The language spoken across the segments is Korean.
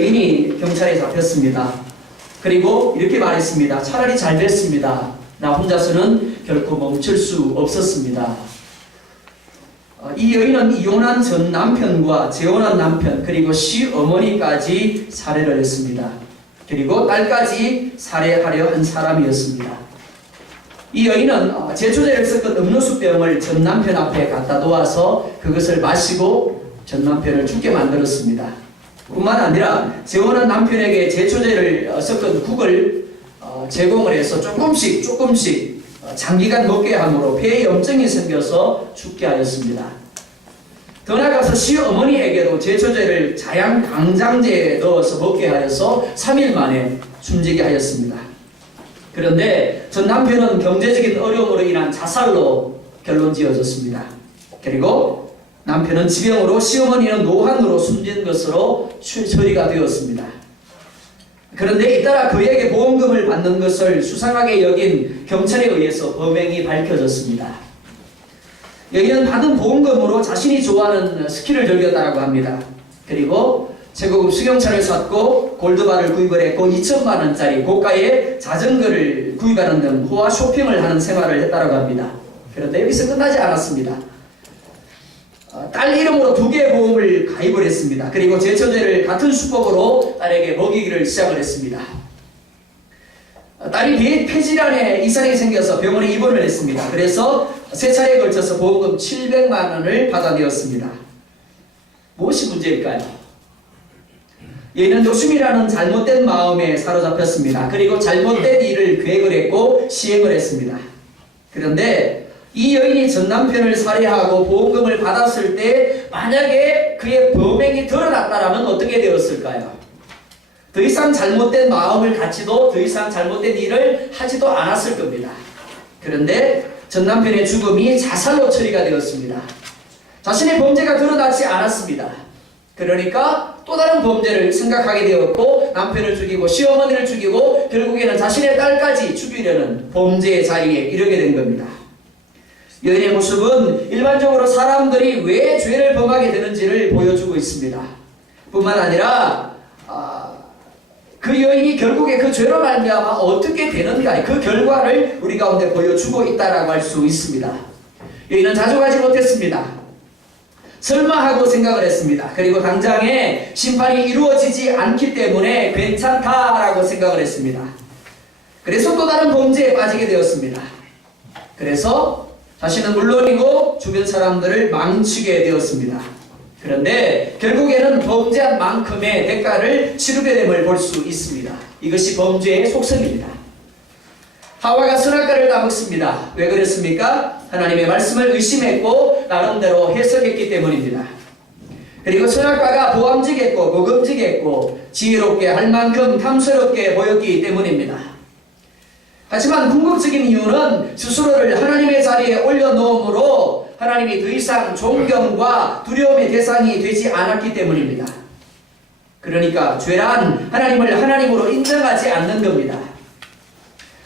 여인이 경찰에 잡혔습니다. 그리고 이렇게 말했습니다. 차라리 잘 됐습니다. 나 혼자서는 결코 멈출 수 없었습니다. 이 여인은 이혼한 전 남편과 재혼한 남편 그리고 시어머니까지 살해를 했습니다. 그리고 딸까지 살해하려 한 사람이었습니다. 이 여인은 제초제를 섞은 음료수병을 전 남편 앞에 갖다 놓아서 그것을 마시고 전 남편을 죽게 만들었습니다. 뿐만 아니라 재혼한 남편에게 제초제를 섞은 국을 제공을 해서 조금씩 장기간 먹게 함으로 폐에 염증이 생겨서 죽게 하였습니다. 더 나아가서 시어머니에게도 제초제를 자양강장제에 넣어서 먹게 하여서 3일 만에 숨지게 하였습니다. 그런데 전 남편은 경제적인 어려움으로 인한 자살로 결론 지어졌습니다. 그리고 남편은 지병으로, 시어머니는 노환으로 숨진 것으로 처리가 되었습니다. 그런데 잇따라 그에게 보험금을 받는 것을 수상하게 여긴 경찰에 의해서 범행이 밝혀졌습니다. 여기는 받은 보험금으로 자신이 좋아하는 스키를 즐겼다고 합니다. 그리고 최고급 수경차를 샀고 골드바를 구입을 했고 2천만 원짜리 고가의 자전거를 구입하는 등 호화 쇼핑을 하는 생활을 했다고 합니다. 그런데 여기서 끝나지 않았습니다. 딸 이름으로 2개의 보험을 가입을 했습니다. 그리고 제초제를 같은 수법으로 딸에게 먹이기를 시작을 했습니다. 딸이 폐질환에 이상이 생겨서 병원에 입원을 했습니다. 그래서 3차례에 걸쳐서 보험금 700만 원을 받아내었습니다. 무엇이 문제일까요? 얘는 욕심이라는 잘못된 마음에 사로잡혔습니다. 그리고 잘못된 일을 계획을 했고 시행을 했습니다. 그런데 이 여인이 전 남편을 살해하고 보험금을 받았을 때 만약에 그의 범행이 드러났다면 어떻게 되었을까요? 더 이상 잘못된 마음을 갖지도 더 이상 잘못된 일을 하지도 않았을 겁니다. 그런데 전 남편의 죽음이 자살로 처리가 되었습니다. 자신의 범죄가 드러나지 않았습니다. 그러니까 또 다른 범죄를 생각하게 되었고 남편을 죽이고 시어머니를 죽이고 결국에는 자신의 딸까지 죽이려는 범죄의 자리에 이르게 된 겁니다. 여인의 모습은 일반적으로 사람들이 왜 죄를 범하게 되는지를 보여주고 있습니다. 뿐만 아니라 그 여인이 결국에 그 죄로 말미암아 어떻게 되는가 그 결과를 우리 가운데 보여주고 있다라고 할 수 있습니다. 여인은 자족하지 못했습니다. 설마 하고 생각을 했습니다. 그리고 당장에 심판이 이루어지지 않기 때문에 괜찮다라고 생각을 했습니다. 그래서 또 다른 범죄에 빠지게 되었습니다. 그래서 자신은 물론이고 주변 사람들을 망치게 되었습니다. 그런데 결국에는 범죄한 만큼의 대가를 치르게 됨을 볼 수 있습니다. 이것이 범죄의 속성입니다. 하와가 선악과를 따먹습니다. 왜 그랬습니까? 하나님의 말씀을 의심했고 나름대로 해석했기 때문입니다. 그리고 선악과가 보암직했고 먹음직했고 지혜롭게 할 만큼 탐스럽게 보였기 때문입니다. 하지만 궁극적인 이유는 스스로를 하나님의 자리에 올려놓음으로 하나님이 더 이상 존경과 두려움의 대상이 되지 않았기 때문입니다. 그러니까 죄란 하나님을 하나님으로 인정하지 않는 겁니다.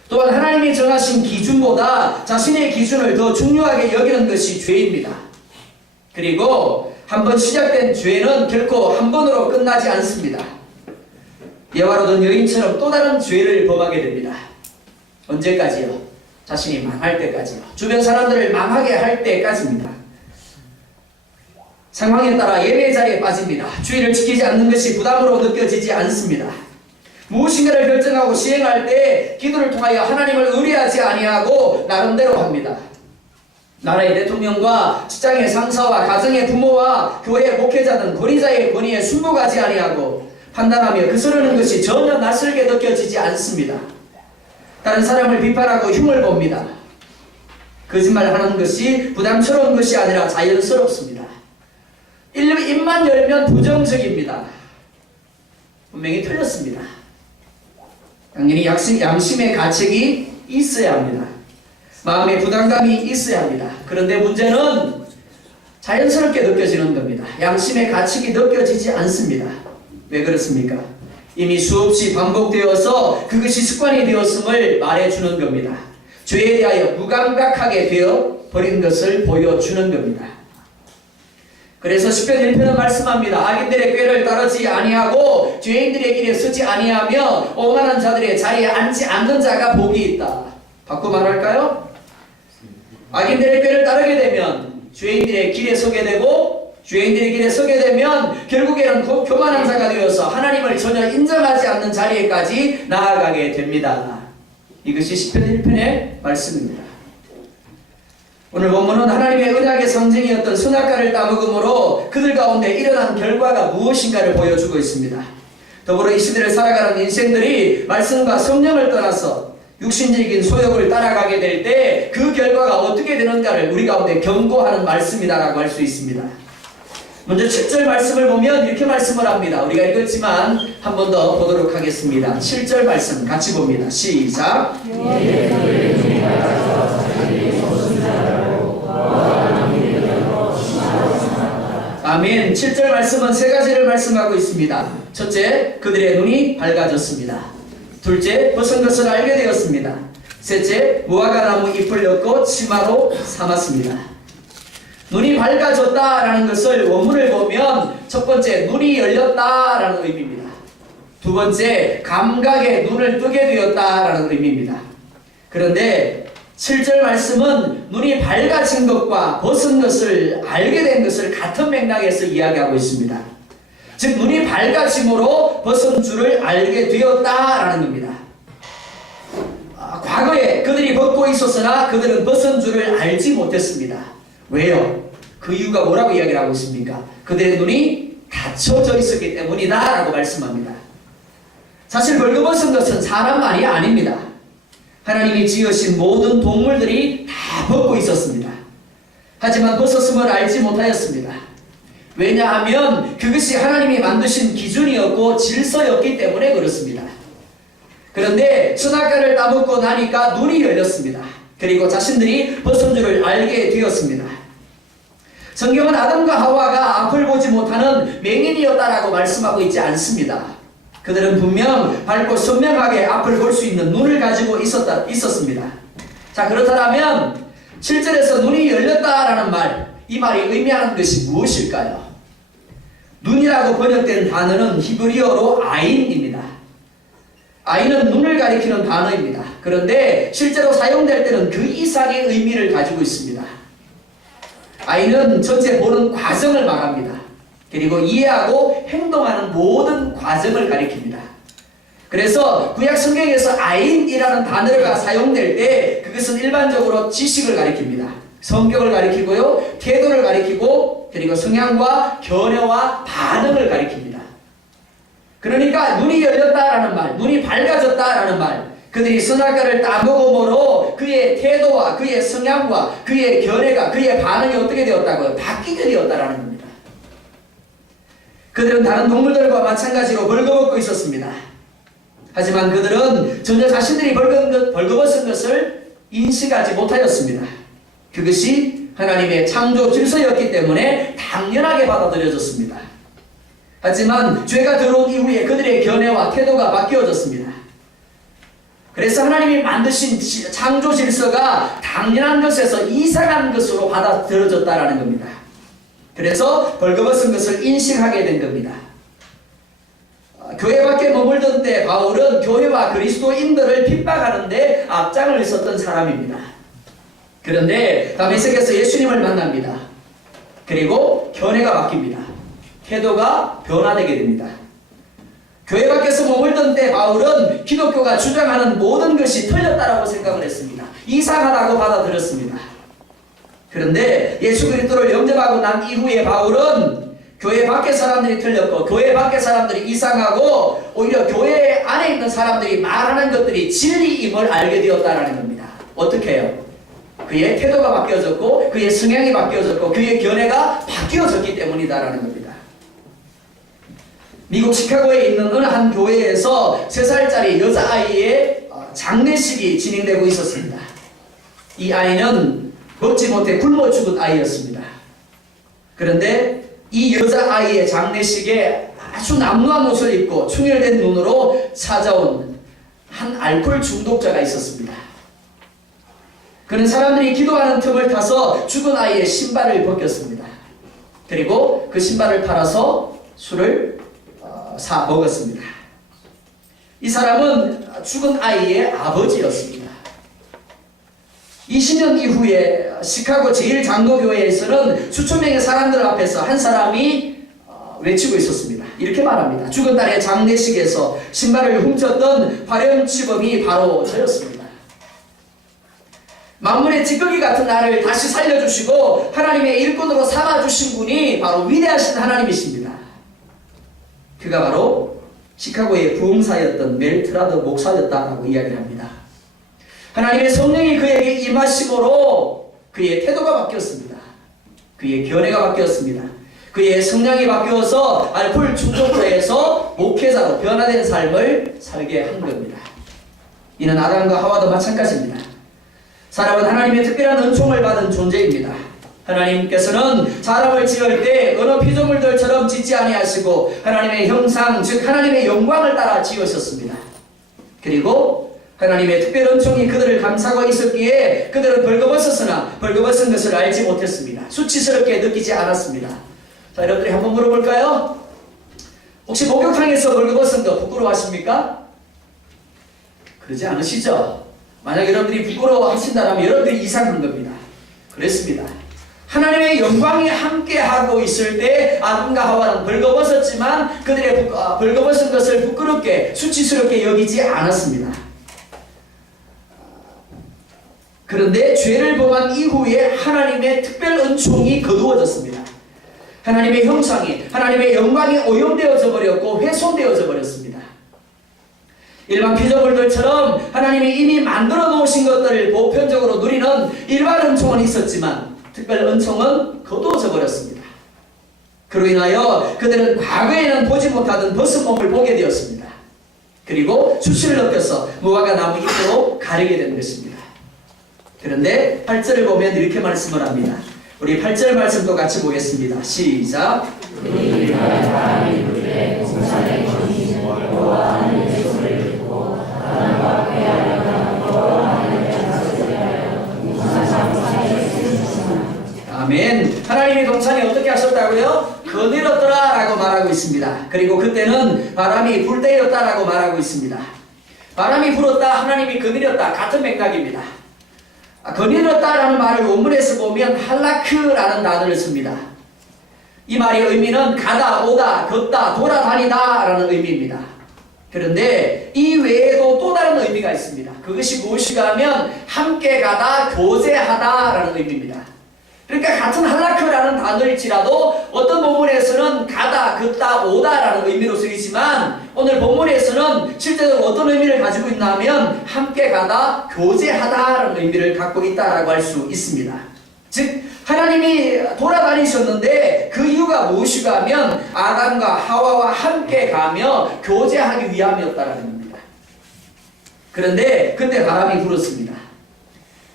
또한 하나님이 정하신 기준보다 자신의 기준을 더 중요하게 여기는 것이 죄입니다. 그리고 한번 시작된 죄는 결코 한 번으로 끝나지 않습니다. 예화로던 여인처럼 또 다른 죄를 범하게 됩니다. 언제까지요? 자신이 망할 때까지요. 주변 사람들을 망하게 할 때까지입니다. 상황에 따라 예배의 자리에 빠집니다. 주의를 지키지 않는 것이 부담으로 느껴지지 않습니다. 무엇인가를 결정하고 시행할 때 기도를 통하여 하나님을 의뢰하지 아니하고 나름대로 합니다. 나라의 대통령과 직장의 상사와 가정의 부모와 교회의 목회자 등 권위자의 권위에 순복하지 아니하고 판단하며 그스르는 것이 전혀 낯설게 느껴지지 않습니다. 다른 사람을 비판하고 흉을 봅니다. 거짓말하는 것이 부담스러운 것이 아니라 자연스럽습니다. 입만 열면 부정적입니다. 분명히 틀렸습니다. 당연히 양심의 가책이 있어야 합니다. 마음의 부담감이 있어야 합니다. 그런데 문제는 자연스럽게 느껴지는 겁니다. 양심의 가책이 느껴지지 않습니다. 왜 그렇습니까? 이미 수없이 반복되어서 그것이 습관이 되었음을 말해주는 겁니다. 죄에 대하여 무감각하게 되어 버린 것을 보여주는 겁니다. 그래서 시편 1편은 말씀합니다. 악인들의 꾀를 따르지 아니하고 죄인들의 길에 서지 아니하며 오만한 자들의 자리에 앉지 않는 자가 복이 있다. 바꿔 말할까요? 악인들의 꾀를 따르게 되면 죄인들의 길에 서게 되고, 죄인들의 길에 서게 되면 결국에는 교만한 자가 되어서 하나님을 전혀 인정하지 않는 자리에까지 나아가게 됩니다. 이것이 시편 1편의 말씀입니다. 오늘 본문은 하나님의 언약의 상징이었던 선악과를 따먹음으로 그들 가운데 일어난 결과가 무엇인가를 보여주고 있습니다. 더불어 이 시대를 살아가는 인생들이 말씀과 성령을 떠나서 육신적인 소욕을 따라가게 될 때 그 결과가 어떻게 되는가를 우리 가운데 경고하는 말씀이다라고 할 수 있습니다. 먼저 7절 말씀을 보면 이렇게 말씀을 합니다. 우리가 읽었지만 한 번 더 보도록 하겠습니다. 7절 말씀 같이 봅니다. 시작. 아멘. 7절 말씀은 세 가지를 말씀하고 있습니다. 첫째, 그들의 눈이 밝아졌습니다. 둘째, 벗은 것을 알게 되었습니다. 셋째, 무화과 나무 잎을 엮고 치마로 삼았습니다. 눈이 밝아졌다라는 것을 원문을 보면 첫 번째, 눈이 열렸다라는 의미입니다. 두 번째, 감각의 눈을 뜨게 되었다라는 의미입니다. 그런데 7절 말씀은 눈이 밝아진 것과 벗은 것을 알게 된 것을 같은 맥락에서 이야기하고 있습니다. 즉 눈이 밝아짐으로 벗은 줄을 알게 되었다라는 겁니다. 과거에 그들이 벗고 있었으나 그들은 벗은 줄을 알지 못했습니다. 왜요? 그 이유가 뭐라고 이야기를 하고 있습니까? 그들의 눈이 닫혀져 있었기 때문이다 라고 말씀합니다. 사실 벌거벗은 것은 사람만이 아닙니다. 하나님이 지으신 모든 동물들이 다 벗고 있었습니다. 하지만 벗었음을 알지 못하였습니다. 왜냐하면 그것이 하나님이 만드신 기준이었고 질서였기 때문에 그렇습니다. 그런데 선악과를 따먹고 나니까 눈이 열렸습니다. 그리고 자신들이 벗은 줄을 알게 되었습니다. 성경은 아담과 하와가 앞을 보지 못하는 맹인이었다라고 말씀하고 있지 않습니다. 그들은 분명 밝고 선명하게 앞을 볼 수 있는 눈을 가지고 있었습니다. 자, 그렇다면 7절에서 눈이 열렸다라는 말, 이 말이 의미하는 것이 무엇일까요? 눈이라고 번역된 단어는 히브리어로 아인입니다. 아인은 눈을 가리키는 단어입니다. 그런데 실제로 사용될 때는 그 이상의 의미를 가지고 있습니다. 아인은 전체 보는 과정을 말합니다. 그리고 이해하고 행동하는 모든 과정을 가리킵니다. 그래서 구약 성경에서 아인이라는 단어가 사용될 때 그것은 일반적으로 지식을 가리킵니다. 성격을 가리키고요, 태도를 가리키고, 그리고 성향과 견해와 반응을 가리킵니다. 그러니까 눈이 열렸다라는 말, 눈이 밝아졌다라는 말, 그들이 선악과를 따먹음으로 그의 태도와 그의 성향과 그의 견해가, 그의 반응이 어떻게 되었다고요? 바뀌게 되었다라는 겁니다. 그들은 다른 동물들과 마찬가지로 벌거벗고 있었습니다. 하지만 그들은 전혀 자신들이 벌거벗은 것을 인식하지 못하였습니다. 그것이 하나님의 창조 질서였기 때문에 당연하게 받아들여졌습니다. 하지만 죄가 들어온 이후에 그들의 견해와 태도가 바뀌어졌습니다. 그래서 하나님이 만드신 창조 질서가 당연한 것에서 이상한 것으로 받아들여졌다라는 겁니다. 그래서 벌거벗은 것을 인식하게 된 겁니다. 교회 밖에 머물던 때 바울은 교회와 그리스도인들을 핍박하는데 앞장을 섰던 사람입니다. 그런데 다메섹에서 예수님을 만납니다. 그리고 견해가 바뀝니다. 태도가 변화되게 됩니다. 교회 밖에서 머물던 때 바울은 기독교가 주장하는 모든 것이 틀렸다라고 생각을 했습니다. 이상하다고 받아들였습니다. 그런데 예수 그리스도를 영접하고 난 이후에 바울은 교회 밖의 사람들이 틀렸고 교회 밖의 사람들이 이상하고 오히려 교회 안에 있는 사람들이 말하는 것들이 진리임을 알게 되었다는 겁니다. 어떻게 해요? 그의 태도가 바뀌어졌고 그의 성향이 바뀌어졌고 그의 견해가 바뀌어졌기 때문이다라는 겁니다. 미국 시카고에 있는 어느 한 교회에서 3살짜리 여자아이의 장례식이 진행되고 있었습니다. 이 아이는 먹지 못해 굶어 죽은 아이였습니다. 그런데 이 여자아이의 장례식에 아주 남루한 옷을 입고 충혈된 눈으로 찾아온 한 알코올 중독자가 있었습니다. 그는 사람들이 기도하는 틈을 타서 죽은 아이의 신발을 벗겼습니다. 그리고 그 신발을 팔아서 술을 사 먹었습니다. 이 사람은 죽은 아이의 아버지였습니다. 20년 이후에 시카고 제1장로교회에서는 수천 명의 사람들 앞에서 한 사람이 외치고 있었습니다. 이렇게 말합니다. 죽은 딸의 장례식에서 신발을 훔쳤던 화렴치범이 바로 저였습니다. 만물의 찌꺼기 같은 나를 다시 살려주시고 하나님의 일꾼으로 삼아주신 분이 바로 위대하신 하나님이십니다. 그가 바로 시카고의 부흥사였던 멜트라드 목사였다라고 이야기를 합니다. 하나님의 성령이 그에게 임하심으로 그의 태도가 바뀌었습니다. 그의 견해가 바뀌었습니다. 그의 성향이 바뀌어서 알코올 중독자에서 목회자로 변화된 삶을 살게 한 겁니다. 이는 아담과 하와도 마찬가지입니다. 사람은 하나님의 특별한 은총을 받은 존재입니다. 하나님께서는 사람을 지을 때 어느 피조물들처럼 짓지 아니하시고 하나님의 형상, 즉 하나님의 영광을 따라 지으셨습니다. 그리고 하나님의 특별 은총이 그들을 감싸고 있었기에 그들은 벌거벗었으나 벌거벗은 것을 알지 못했습니다. 수치스럽게 느끼지 않았습니다. 자, 여러분들이 한번 물어볼까요? 혹시 목욕탕에서 벌거벗은 거 부끄러워하십니까? 그러지 않으시죠? 만약 여러분들이 부끄러워하신다면 여러분들이 이상한 겁니다. 그랬습니다. 하나님의 영광이 함께하고 있을 때 아담과 하와는 벌거벗었지만 그들의 벌거벗은 것을 부끄럽게 수치스럽게 여기지 않았습니다. 그런데 죄를 범한 이후에 하나님의 특별 은총이 거두어졌습니다. 하나님의 형상이, 하나님의 영광이 오염되어져 버렸고 훼손되어져 버렸습니다. 일반 피조물들처럼 하나님이 이미 만들어 놓으신 것들을 보편적으로 누리는 일반 은총은 있었지만 특별 은총은 거두어져 버렸습니다. 그로 인하여 그들은 과거에는 보지 못하던 벗은 몸을 보게 되었습니다. 그리고 수치를 느껴서 무화과 나무 잎으로 가리게 된 것입니다. 그런데 8절을 보면 이렇게 말씀을 합니다. 우리 8절 말씀도 같이 보겠습니다. 시작. 아멘. 하나님의 동산이 어떻게 하셨다고요? 거느렸더라 라고 말하고 있습니다. 그리고 그때는 바람이 불 때였다 라고 말하고 있습니다. 바람이 불었다, 하나님이 거느렸다, 같은 맥락입니다. 거느렸다라는 말을 원문에서 보면 할라크라는 단어를 씁니다. 이 말의 의미는 가다, 오다, 걷다, 돌아다니다 라는 의미입니다. 그런데 이 외에도 또 다른 의미가 있습니다. 그것이 무엇이가 하면 함께 가다, 교제하다 라는 의미입니다. 그러니까 같은 할라크라는 단어일지라도 어떤 본문에서는 가다, 걷다, 오다 라는 의미로 쓰이지만 오늘 본문에서는 실제로 어떤 의미를 가지고 있나 하면 함께 가다, 교제하다 라는 의미를 갖고 있다라고 할 수 있습니다. 즉 하나님이 돌아다니셨는데 그 이유가 무엇이가 하면 아담과 하와와 함께 가며 교제하기 위함이었다라는 겁니다. 그런데 그때 바람이 불었습니다.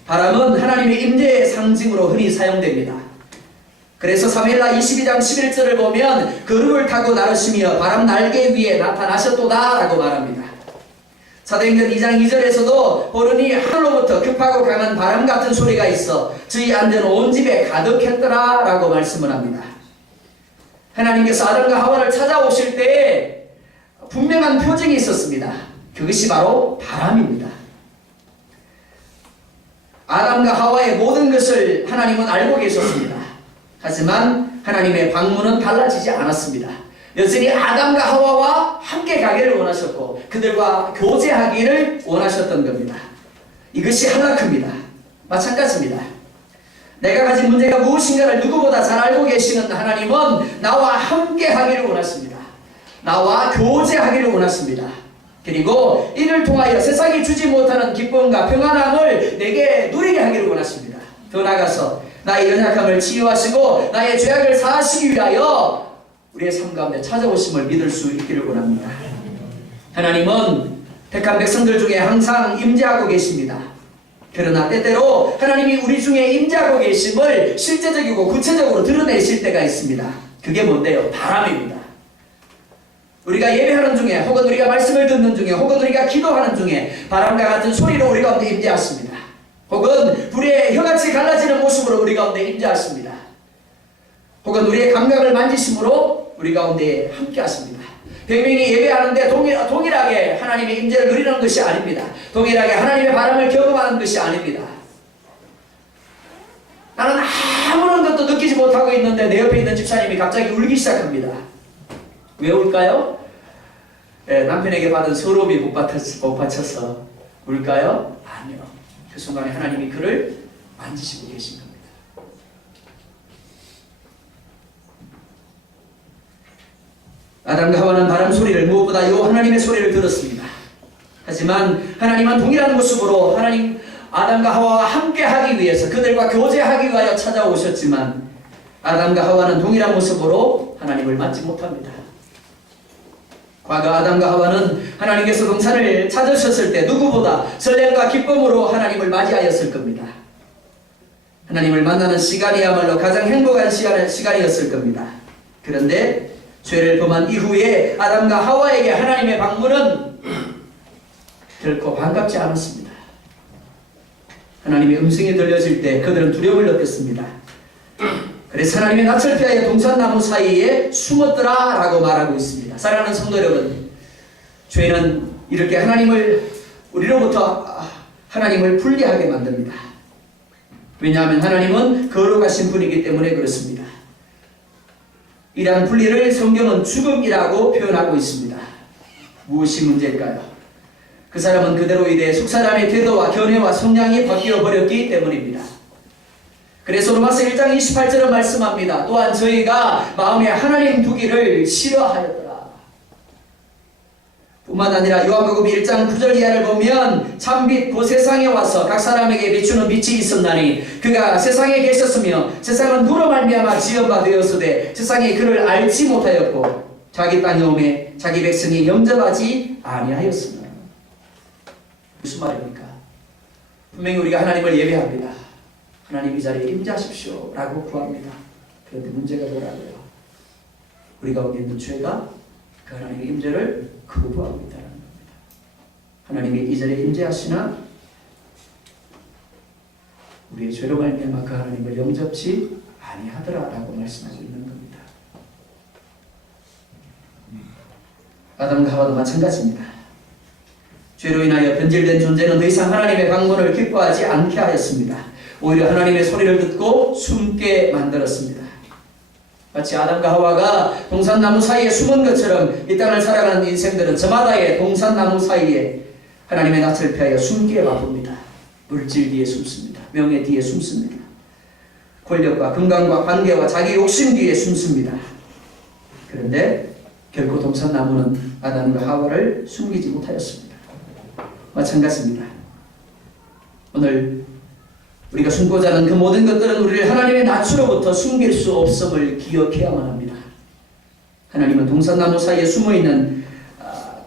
바람은 하나님의 임재의 상징으로 흔히 사용됩니다. 그래서 사무엘하 22장 11절을 보면 거루를 타고 나르시며 바람 날개 위에 나타나셨도다 라고 말합니다. 사도행전 2장 2절에서도 호련히 하늘로부터 급하고 강한 바람 같은 소리가 있어 저희 안전 온 집에 가득했더라 라고 말씀을 합니다. 하나님께서 아담과 하와를 찾아오실 때 분명한 표징이 있었습니다. 그것이 바로 바람입니다. 아담과 하와의 모든 것을 하나님은 알고 계셨습니다. 하지만 하나님의 방문은 달라지지 않았습니다. 여전히 아담과 하와와 함께 가기를 원하셨고 그들과 교제하기를 원하셨던 겁니다. 이것이 할라크입니다. 마찬가지입니다. 내가 가진 문제가 무엇인가를 누구보다 잘 알고 계시는 하나님은 나와 함께 하기를 원하십니다. 나와 교제하기를 원하십니다. 그리고 이를 통하여 세상이 주지 못하는 기쁨과 평안함을 내게 누리게 하기를 원하십니다. 더 나아가서 나의 연약함을 치유하시고 나의 죄악을 사하시기 위하여 우리의 삶 가운데 찾아오심을 믿을 수 있기를 원합니다. 하나님은 택한 백성들 중에 항상 임재하고 계십니다. 그러나 때때로 하나님이 우리 중에 임재하고 계심을 실제적이고 구체적으로 드러내실 때가 있습니다. 그게 뭔데요? 바람입니다. 우리가 예배하는 중에 혹은 우리가 말씀을 듣는 중에 혹은 우리가 기도하는 중에 바람과 같은 소리로 우리 가운데 임재하십니다. 혹은 불의 혀같이 갈라지는 모습으로 우리 가운데 임재하십니다. 혹은 우리의 감각을 만지심으로 우리 가운데 함께 하십니다. 100명이 예배하는데 동일하게 하나님의 임재를 누리는 것이 아닙니다. 동일하게 하나님의 바람을 경험하는 것이 아닙니다. 나는 아무런 것도 느끼지 못하고 있는데 내 옆에 있는 집사님이 갑자기 울기 시작합니다. 왜 울까요? 남편에게 받은 서럽이 못 받쳐서 울까요? 아니요. 그 순간에 하나님이 그를 만지시고 계신 겁니다. 아담과 하와는 바람 소리를 무엇보다 요 하나님의 소리를 들었습니다. 하지만 하나님은 동일한 모습으로 아담과 하와와 함께 하기 위해서 그들과 교제하기 위하여 찾아오셨지만 아담과 하와는 동일한 모습으로 하나님을 맞지 못합니다. 과거 아담과 하와는 하나님께서 동산을 찾으셨을 때 누구보다 설렘과 기쁨으로 하나님을 맞이하였을 겁니다. 하나님을 만나는 시간이야말로 가장 행복한 시간이었을 겁니다. 그런데 죄를 범한 이후에 아담과 하와에게 하나님의 방문은 결코 반갑지 않았습니다. 하나님의 음성이 들려질 때 그들은 두려움을 느꼈습니다. 그래서 하나님의 낯을 피하여 동산나무 사이에 숨었더라 라고 말하고 있습니다. 사랑하는 성도 여러분, 죄는 이렇게 우리로부터 하나님을 분리하게 만듭니다. 왜냐하면 하나님은 거룩하신 분이기 때문에 그렇습니다. 이러한 분리를 성경은 죽음이라고 표현하고 있습니다. 무엇이 문제일까요? 그 사람은 그대로 이래 속사람의 태도와 견해와 성향이 바뀌어 버렸기 때문입니다. 그래서 로마서 1장 28절은 말씀합니다. 또한 저희가 마음에 하나님 두기를 싫어하였더라. 뿐만 아니라 요한복음 1장 9절 이하를 보면 참빛 그 세상에 와서 각 사람에게 비추는 빛이 있었나니 그가 세상에 계셨으며 세상은 그로 말미암아 지은 되었으되 세상이 그를 알지 못하였고 자기 땅에 오매 자기 백성이 영접하지 아니하였으나. 무슨 말입니까? 분명히 우리가 하나님을 예배합니다. 하나님 이 자리에 임재하십시오 라고 구합니다. 그런데 문제가 뭐라고요? 우리 가운데 있는 죄가 그 하나님의 임재를 거부하고 있다는 겁니다. 하나님이 이 자리에 임재하시나 우리의 죄로 말미암아 그 하나님을 영접치 아니하더라라고 말씀하고 있는 겁니다. 아담과 하와도 마찬가지입니다. 죄로 인하여 변질된 존재는 더 이상 하나님의 방문을 기뻐하지 않게 하였습니다. 오히려 하나님의 소리를 듣고 숨게 만들었습니다. 마치 아담과 하와가 동산나무 사이에 숨은 것처럼 이 땅을 살아가는 인생들은 저마다의 동산나무 사이에 하나님의 낯을 피하여 숨기에 바쁩니다. 물질 뒤에 숨습니다. 명예 뒤에 숨습니다. 권력과 건강과 관계와 자기 욕심 뒤에 숨습니다. 그런데 결코 동산나무는 아담과 하와를 숨기지 못하였습니다. 마찬가지입니다. 오늘 우리가 숨고자 하는 그 모든 것들은 우리를 하나님의 낯으로부터 숨길 수 없음을 기억해야만 합니다. 하나님은 동산나무 사이에 숨어있는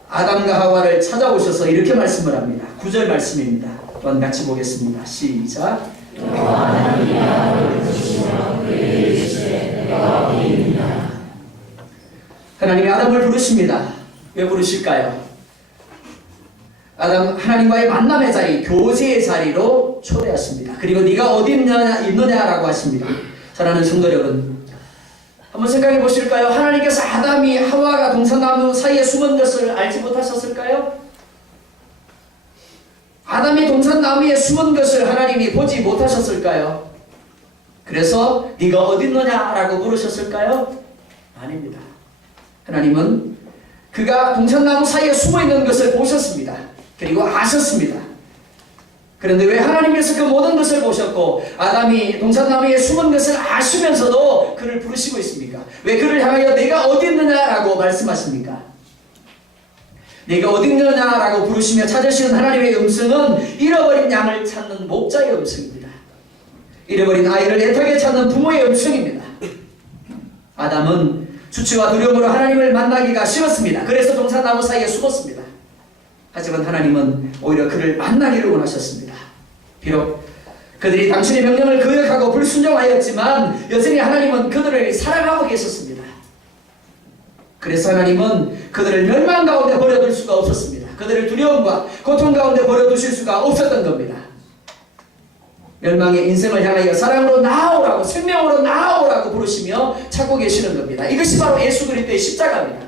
아담과 하와를 찾아오셔서 이렇게 말씀을 합니다. 9절 말씀입니다. 또한 같이 보겠습니다. 시작. 하나님이 아담을 부르십니다. 왜 부르실까요? 하나님과의 만남의 자리, 교제의 자리로 초대하십니다. 그리고 네가 어디 있느냐라고 하십니다. 사랑하는 성도 여러분, 한번 생각해 보실까요? 하나님께서 아담이 하와가 동산나무 사이에 숨은 것을 알지 못하셨을까요? 아담이 동산나무에 숨은 것을 하나님이 보지 못하셨을까요? 그래서 네가 어디 있느냐라고 물으셨을까요? 아닙니다. 하나님은 그가 동산나무 사이에 숨어있는 것을 보셨습니다. 그리고 아셨습니다. 그런데 왜 하나님께서 그 모든 것을 보셨고 아담이 동산나무에 숨은 것을 아시면서도 그를 부르시고 있습니까? 왜 그를 향하여 내가 어디 있느냐라고 말씀하십니까? 내가 어디 있느냐라고 부르시며 찾으시는 하나님의 음성은 잃어버린 양을 찾는 목자의 음성입니다. 잃어버린 아이를 애타게 찾는 부모의 음성입니다. 아담은 수치와 두려움으로 하나님을 만나기가 싫었습니다. 그래서 동산나무 사이에 숨었습니다. 하지만 하나님은 오히려 그를 만나기를 원하셨습니다. 비록 그들이 당신의 명령을 거역하고 불순종하였지만 여전히 하나님은 그들을 사랑하고 계셨습니다. 그래서 하나님은 그들을 멸망 가운데 버려둘 수가 없었습니다. 그들을 두려움과 고통 가운데 버려두실 수가 없었던 겁니다. 멸망의 인생을 향하여 사랑으로 나아오라고, 생명으로 나아오라고 부르시며 찾고 계시는 겁니다. 이것이 바로 예수 그리스도의 십자가입니다.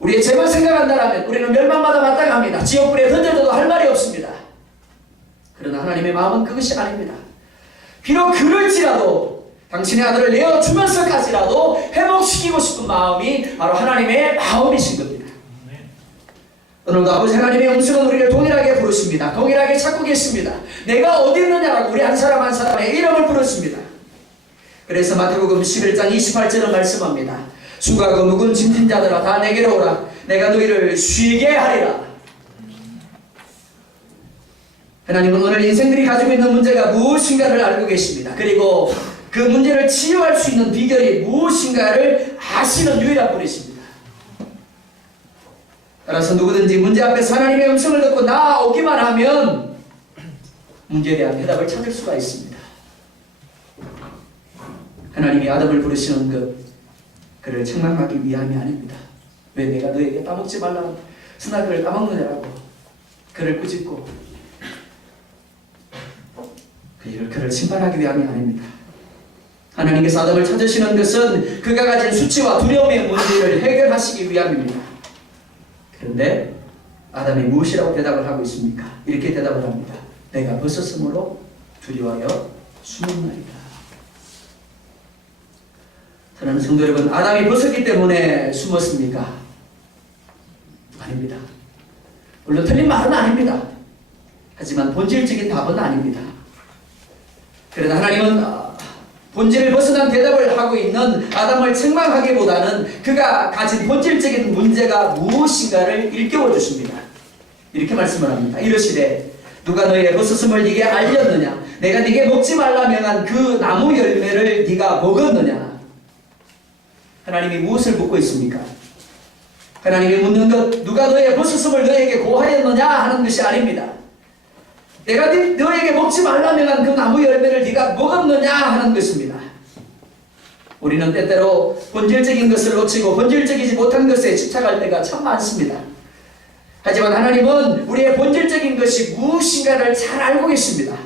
우리의 죄만 생각한다면 우리는 멸망마다 마땅합니다. 지옥불에 던져져도 할 말이 없습니다. 그러나 하나님의 마음은 그것이 아닙니다. 비록 그럴지라도 당신의 아들을 내어주면서까지라도 회복시키고 싶은 마음이 바로 하나님의 마음이신 겁니다. 오늘도 아버지 하나님의 음성은 우리를 동일하게 부르십니다. 동일하게 찾고 계십니다. 내가 어디 있느냐라고 우리 한 사람 한 사람의 이름을 부르십니다. 그래서 마태복음 11장 28절은 말씀합니다. 수고하고 무거운 짐진 자들아 다 내게로 오라. 내가 너희를 쉬게 하리라. 하나님은 오늘 인생들이 가지고 있는 문제가 무엇인가를 알고 계십니다. 그리고 그 문제를 치유할 수 있는 비결이 무엇인가를 아시는 유일한 분이십니다. 따라서 누구든지 문제 앞에서 하나님의 음성을 듣고 나오기만 하면 문제에 대한 해답을 찾을 수가 있습니다. 하나님이 아담을 부르시는 그를 책망하기 위함이 아닙니다. 왜 내가 너에게 따먹지 말라 선악을 따먹느냐라고 그를 꾸짖고 그를 심판하기 위함이 아닙니다. 하나님께서 아담을 찾으시는 것은 그가 가진 수치와 두려움의 문제를 해결하시기 위함입니다. 그런데 아담이 무엇이라고 대답을 하고 있습니까? 이렇게 대답을 합니다. 내가 벗었으므로 두려워하여 숨었나이다. 사랑하는 성도 여러분, 아담이 벗었기 때문에 숨었습니까? 아닙니다. 물론 틀린 말은 아닙니다. 하지만 본질적인 답은 아닙니다. 그러나 하나님은 본질을 벗어난 대답을 하고 있는 아담을 책망하기보다는 그가 가진 본질적인 문제가 무엇인가를 일깨워 주십니다. 이렇게 말씀을 합니다. 이르시되 누가 너의 벗었음을 네게 알렸느냐? 내가 네게 먹지 말라 명한 그 나무 열매를 네가 먹었느냐? 하나님이 무엇을 묻고 있습니까? 하나님이 묻는 것, 누가 너의 벗었음을 너에게 고하였느냐 하는 것이 아닙니다. 내가 너에게 먹지 말라 명한 그 나무 열매를 네가 먹었느냐 하는 것입니다. 우리는 때때로 본질적인 것을 놓치고 본질적이지 못한 것에 집착할 때가 참 많습니다. 하지만 하나님은 우리의 본질적인 것이 무엇인가를 잘 알고 계십니다.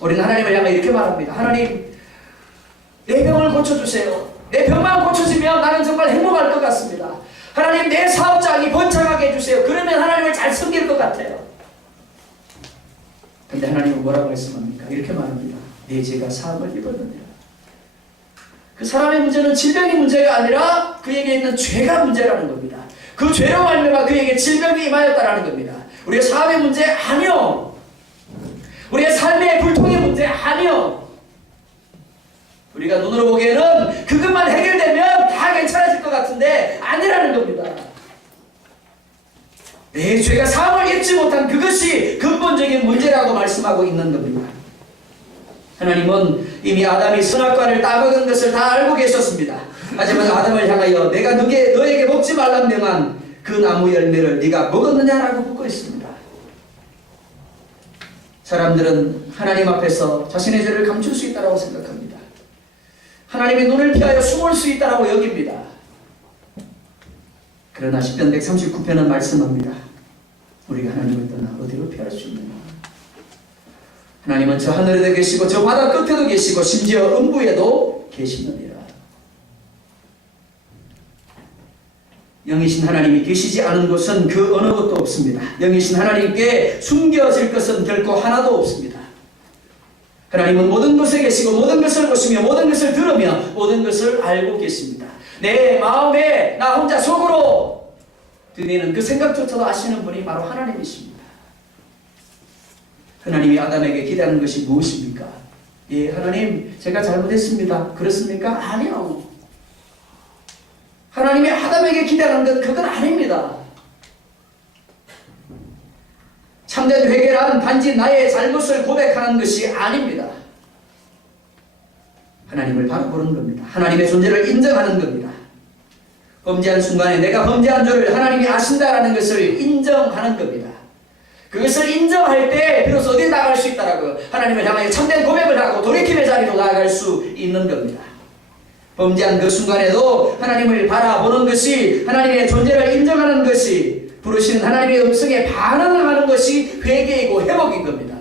우리는 하나님을 향해 이렇게 말합니다. 하나님, 내 병을 고쳐주세요. 내 병만 고쳐지면 나는 정말 행복할 것 같습니다. 하나님, 내 사업장이 번창하게 해주세요. 그러면 하나님을 잘 섬길 것 같아요. 그런데 하나님은 뭐라고 말씀합니까? 이렇게 말합니다. 내 죄가 사함을 입었느냐. 그 사람의 문제는 질병이 문제가 아니라 그에게 있는 죄가 문제라는 겁니다. 그 죄로 말미암아 그에게 질병이 임하였다라는 겁니다. 우리의 사업의 문제 아니요. 우리의 삶의 불통의 문제 아니요. 우리가 눈으로 보기에는 그것만 해결되면 다 괜찮아질 것 같은데 아니라는 겁니다. 내 죄가 사함을 입지 못한 그것이 근본적인 문제라고 말씀하고 있는 겁니다. 하나님은 이미 아담이 선악과를 따먹은 것을 다 알고 계셨습니다. 하지만 아담을 향하여 내가 너에게 먹지 말라 명한 그 나무 열매를 네가 먹었느냐라고 묻고 있습니다. 사람들은 하나님 앞에서 자신의 죄를 감출 수 있다고 생각합니다. 하나님의 눈을 피하여 숨을 수 있다고 여깁니다. 그러나 시편 139편은 말씀합니다. 우리가 하나님을 떠나 어디로 피할 수 있느냐. 하나님은 저 하늘에도 계시고 저 바다 끝에도 계시고 심지어 음부에도 계시느니라. 영이신 하나님이 계시지 않은 곳은 그 어느 곳도 없습니다. 영이신 하나님께 숨겨질 것은 결코 하나도 없습니다. 하나님은 모든 곳에 계시고 모든 것을 보시며 모든 것을 들으며 모든 것을 알고 계십니다. 내 마음에 나 혼자 속으로 드리는 그 생각조차도 아시는 분이 바로 하나님이십니다. 하나님이 아담에게 기대하는 것이 무엇입니까? 예, 하나님, 제가 잘못했습니다. 그렇습니까? 아니요. 하나님이 아담에게 기대하는 것 그건 아닙니다. 참된 회개란 단지 나의 잘못을 고백하는 것이 아닙니다. 하나님을 바라보는 겁니다. 하나님의 존재를 인정하는 겁니다. 범죄한 순간에 내가 범죄한 줄을 하나님이 아신다라는 것을 인정하는 겁니다. 그것을 인정할 때 비로소 어디에 나아갈 수 있다라고 하나님을 향하여 참된 고백을 하고 돌이킴의 자리로 나아갈 수 있는 겁니다. 범죄한 그 순간에도 하나님을 바라보는 것이, 하나님의 존재를 인정하는 것이, 부르시는 하나님의 음성에 반응을 하는 것이 회개이고 회복인 겁니다.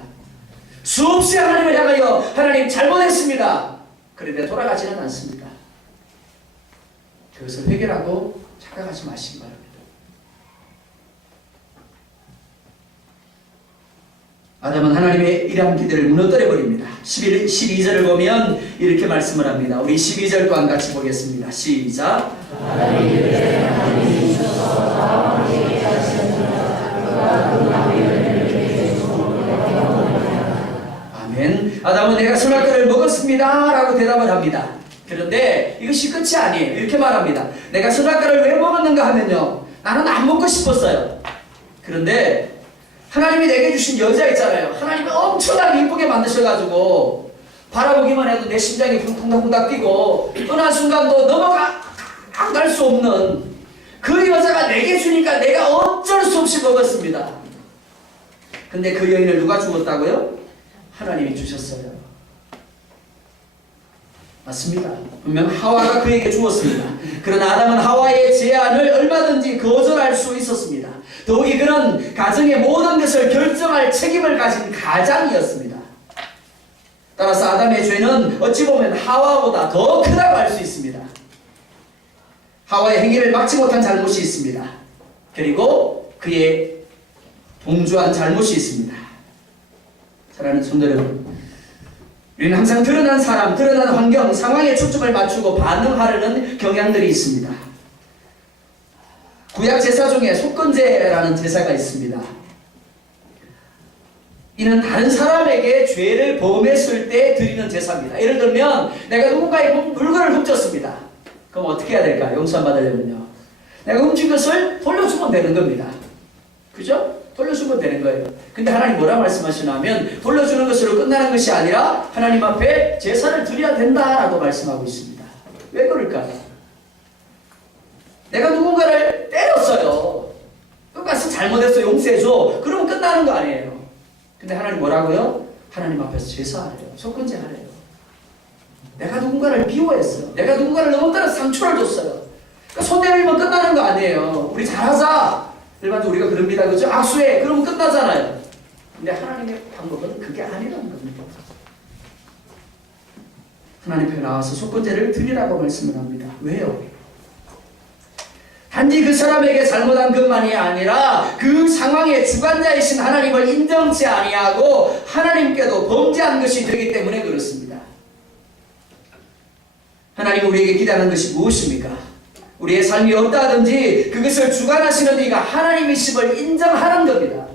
수없이 하나님을 향하여 하나님 잘못했습니다. 그런데 돌아가지는 않습니다. 그것을 해결하고 착각하지 마시기 바랍니다. 아담은 하나님의 이러한 기대를 무너뜨려 버립니다. 12절을 보면 이렇게 말씀을 합니다. 우리 12절 또한 같이 보겠습니다. 시작. 아멘. 아담은 내가 선악과를 먹었습니다 라고 대답을 합니다. 그런데 이것이 끝이 아니에요. 이렇게 말합니다. 내가 선악과를 왜 먹었는가 하면요, 나는 안 먹고 싶었어요. 그런데 하나님이 내게 주신 여자 있잖아요. 하나님이 엄청나게 이쁘게 만드셔가지고 바라보기만 해도 내 심장이 쿵쿵닥쿵닥 뛰고 어느 한순간도 넘어가 안 갈 수 없는 그 여자가 내게 주니까 내가 어쩔 수 없이 먹었습니다. 근데 그 여인을 누가 죽었다고요? 하나님이 주셨어요. 맞습니다. 분명 하와가 그에게 주었습니다. 그러나 아담은 하와의 제안을 얼마든지 거절할 수 있었습니다. 더욱이 그는 가정의 모든 것을 결정할 책임을 가진 가장이었습니다. 따라서 아담의 죄는 어찌 보면 하와보다 더 크다고 할 수 있습니다. 하와의 행위를 막지 못한 잘못이 있습니다. 그리고 그의 동조한 잘못이 있습니다. 사랑하는 성도 여러분, 우리는 항상 드러난 사람, 드러난 환경, 상황에 초점을 맞추고 반응하려는 경향들이 있습니다. 구약 제사 중에 속건제라는 제사가 있습니다. 이는 다른 사람에게 죄를 범했을 때 드리는 제사입니다. 예를 들면 내가 누군가의 물건을 훔쳤습니다. 그럼 어떻게 해야 될까요? 용서 받으려면요, 내가 훔친 것을 돌려주면 되는 겁니다. 그죠? 돌려주면 되는 거예요. 근데 하나님 뭐라 말씀하시냐면 돌려주는 것으로 끝나는 것이 아니라 하나님 앞에 제사를 드려야 된다라고 말씀하고 있습니다. 왜 그럴까요? 내가 누군가를 때렸어요. 그래서 잘못했어, 용서해줘. 그러면 끝나는 거 아니에요. 근데 하나님 뭐라고요? 하나님 앞에서 제사하래요. 속건제 하래요. 내가 누군가를 미워했어요. 내가 누군가를 너무 따라 상처를 줬어요. 그러니까 손 내밀면 끝나는 거 아니에요. 우리 잘하자. 일반적으로 우리가 그럽니다. 그죠? 악수해. 그러면 끝나잖아요. 근데 하나님의 방법은 그게 아니라는 겁니다. 하나님 앞에 나와서 속건제를 드리라고 말씀을 합니다. 왜요? 단지 그 사람에게 잘못한 것만이 아니라 그 상황의 주관자이신 하나님을 인정치 아니하고 하나님께도 범죄한 것이 되기 때문에 그렇습니다. 하나님 우리에게 기대하는 것이 무엇입니까? 우리의 삶이 어떠하든지 그것을 주관하시는 이가 하나님이심을 인정하는 겁니다.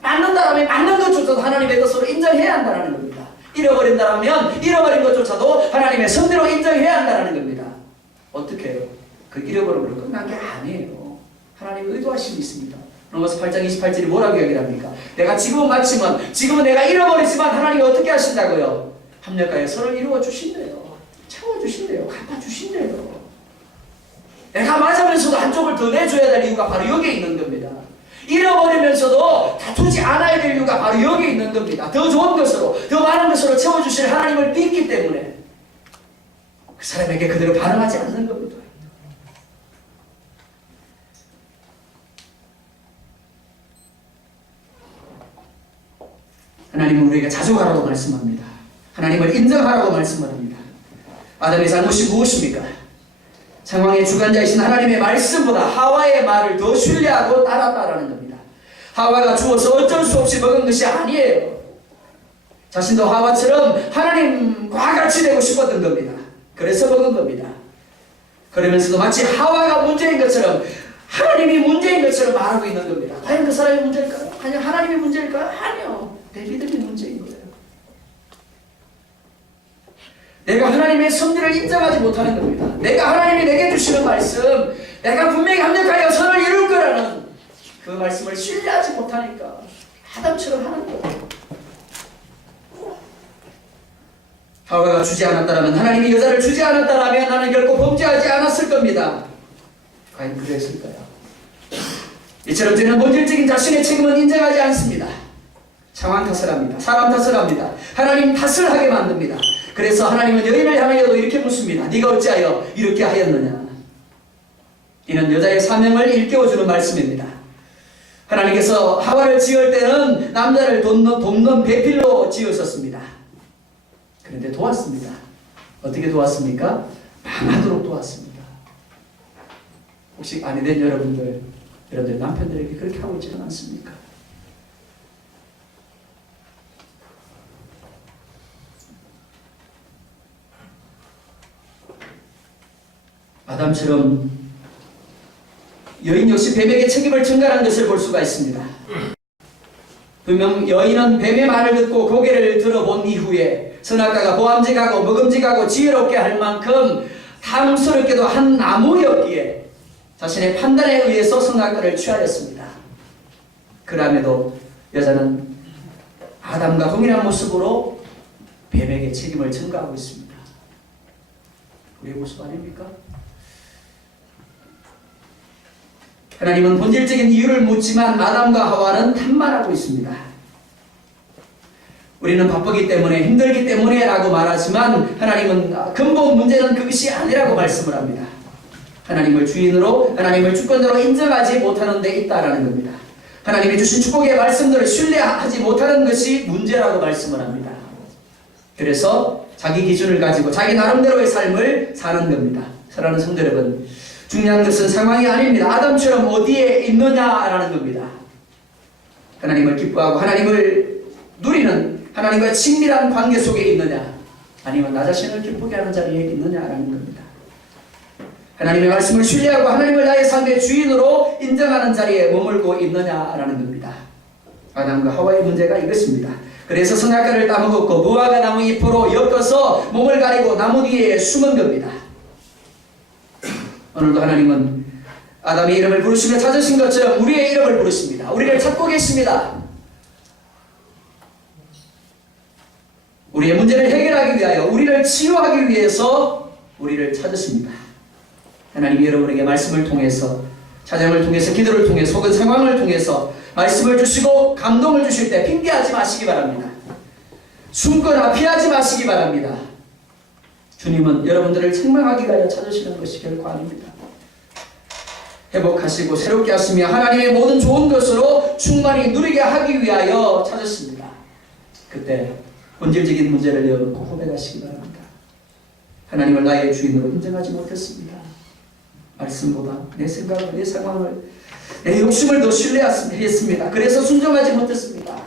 맞는다라면 맞는 것조차도 하나님의 것으로 인정해야 한다는 겁니다. 잃어버린다라면 잃어버린 것조차도 하나님의 선대로 인정해야 한다는 겁니다. 어떻게 해요? 그 잃어버림으로 끝난 게 아니에요. 하나님 의도하심이 있습니다. 로마서 8장 28절이 뭐라고 이야기를 합니까? 내가 지금은 마치면, 지금은 내가 잃어버리지만 하나님이 어떻게 하신다고요? 합력하여 서로 이루어 주신대요. 채워주신대요. 갚아주신대요. 내가 맞으면서도 한쪽을 더 내줘야 될 이유가 바로 여기에 있는 겁니다. 잃어버리면서도 다투지 않아야 될 이유가 바로 여기에 있는 겁니다. 더 좋은 것으로, 더 많은 것으로 채워주실 하나님을 믿기 때문에 그 사람에게 그대로 반응하지 않는 겁니다. 하나님은 우리에게 자족하라고 말씀합니다. 하나님을 인정하라고 말씀을 합니다. 아담의 잘못이 무엇입니까? 상황의 주관자이신 하나님의 말씀보다 하와의 말을 더 신뢰하고 따랐다라는 겁니다. 하와가 주어서 어쩔 수 없이 먹은 것이 아니에요. 자신도 하와처럼 하나님과 같이 되고 싶었던 겁니다. 그래서 먹은 겁니다. 그러면서도 마치 하와가 문제인 것처럼, 하나님이 문제인 것처럼 말하고 있는 겁니다. 과연 그 사람이 문제일까요? 아니요, 하나님이 문제일까요? 아니요, 내 믿음이 문제인 거예요. 내가 하나님의 섭리를 인정하지 못하는 겁니다. 내가 하나님이 내게 주시는 말씀, 내가 분명히 합력하여 선을 이룰 거라는 그 말씀을 신뢰하지 못하니까 아담처럼 하는 거예요. 하와가 주지 않았다면, 하나님이 여자를 주지 않았다면 나는 결코 범죄하지 않았을 겁니다. 과연 그랬을까요? 이처럼 저는 본질적인 자신의 책임은 인정하지 않습니다. 상황 탓을 합니다. 사람 탓을 합니다. 하나님 탓을 하게 만듭니다. 그래서 하나님은 여인을 향하여도 이렇게 묻습니다. 네가 어찌하여 이렇게 하였느냐? 이는 여자의 사명을 일깨워주는 말씀입니다. 하나님께서 하와를 지을 때는 남자를 돕는 배필로 지었었습니다. 그런데 도왔습니다. 어떻게 도왔습니까? 망하도록 도왔습니다. 혹시 아내된 여러분들 남편들에게 그렇게 하고 있지는 않습니까? 아담처럼 여인 역시 뱀에게 책임을 전가한 것을 볼 수가 있습니다. 분명 여인은 뱀의 말을 듣고 고개를 들어본 이후에 선악과가 보암직하고 먹음직하고 지혜롭게 할 만큼 탐스럽게도 한 나무였기에 자신의 판단에 의해서 선악과를 취하였습니다. 그럼에도 여자는 아담과 동일한 모습으로 뱀에게 책임을 전가하고 있습니다. 우리의 모습 아닙니까? 하나님은 본질적인 이유를 묻지만 아담과 하와는 탐만하고 있습니다. 우리는 바쁘기 때문에 힘들기 때문에 라고 말하지만 하나님은 근본 문제는 그것이 아니라고 말씀을 합니다. 하나님을 주인으로 하나님을 주권자로 인정하지 못하는 데 있다라는 겁니다. 하나님이 주신 축복의 말씀들을 신뢰하지 못하는 것이 문제라고 말씀을 합니다. 그래서 자기 기준을 가지고 자기 나름대로의 삶을 사는 겁니다. 사랑하는 성도 여러분, 중요한 것은 상황이 아닙니다. 아담처럼 어디에 있느냐라는 겁니다. 하나님을 기뻐하고 하나님을 누리는 하나님과 친밀한 관계 속에 있느냐, 아니면 나 자신을 기쁘게 하는 자리에 있느냐라는 겁니다. 하나님의 말씀을 신뢰하고 하나님을 나의 삶의 주인으로 인정하는 자리에 머물고 있느냐라는 겁니다. 아담과 하와의 문제가 이것입니다. 그래서 선악과를 따먹었고 무화과 나무 잎으로 엮어서 몸을 가리고 나무 뒤에 숨은 겁니다. 오늘도 하나님은 아담의 이름을 부르시며 찾으신 것처럼 우리의 이름을 부르십니다. 우리를 찾고 계십니다. 우리의 문제를 해결하기 위하여, 우리를 치유하기 위해서 우리를 찾으십니다. 하나님이 여러분에게 말씀을 통해서, 찬양을 통해서, 기도를 통해서, 혹은 상황을 통해서 말씀을 주시고 감동을 주실 때 핑계하지 마시기 바랍니다. 숨거나 피하지 마시기 바랍니다. 주님은 여러분들을 책망하기 위하여 찾으시는 것이 결코 아닙니다. 회복하시고 새롭게 하시며 하나님의 모든 좋은 것으로 충만히 누리게 하기 위하여 찾으십니다. 그때 본질적인 문제를 내어놓고 고백하시기 바랍니다. 하나님을 나의 주인으로 인정하지 못했습니다. 말씀보다 내 생각을, 내 상황을, 내 욕심을 더 신뢰했습니다. 그래서 순종하지 못했습니다.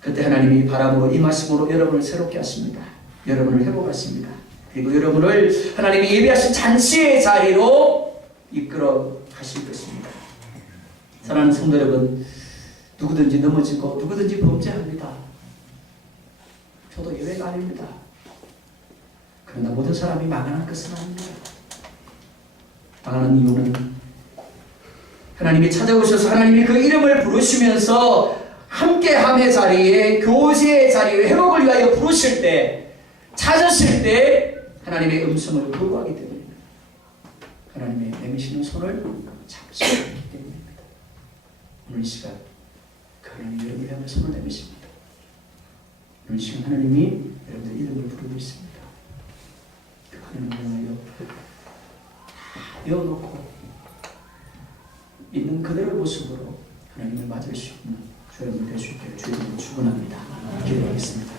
그때 하나님이 바람으로 임하심으로 여러분을 새롭게 하십니다. 여러분을 회복하십니다. 그리고 여러분을 하나님이 예비하신 잔치의 자리로 이끌어 가실 것입니다. 사랑하는 성도 여러분, 누구든지 넘어지고 누구든지 범죄합니다. 저도 예외가 아닙니다. 그러나 모든 사람이 망하는 것은 아닙니다. 망하는 이유는 하나님이 찾아오셔서 하나님이 그 이름을 부르시면서 함께함의 자리에, 교제의 자리에 회복을 위하여 부르실 때, 찾으실 때 하나님의 음성을 거부하기 때문입니다. 하나님의 내미시는 손을 잡지 않기 때문입니다. 오늘 이 시간 그 하나님의 이름을 향해 손을 내미십니다. 오늘 이 시간 하나님이 여러분들 이름을 부르고 있습니다. 그 하나님을 향하여 이어놓고 있는 그대로의 모습으로 하나님을 맞을 수 있는 여러분 될 수 있게 주님으로 축원합니다. 기도하겠습니다.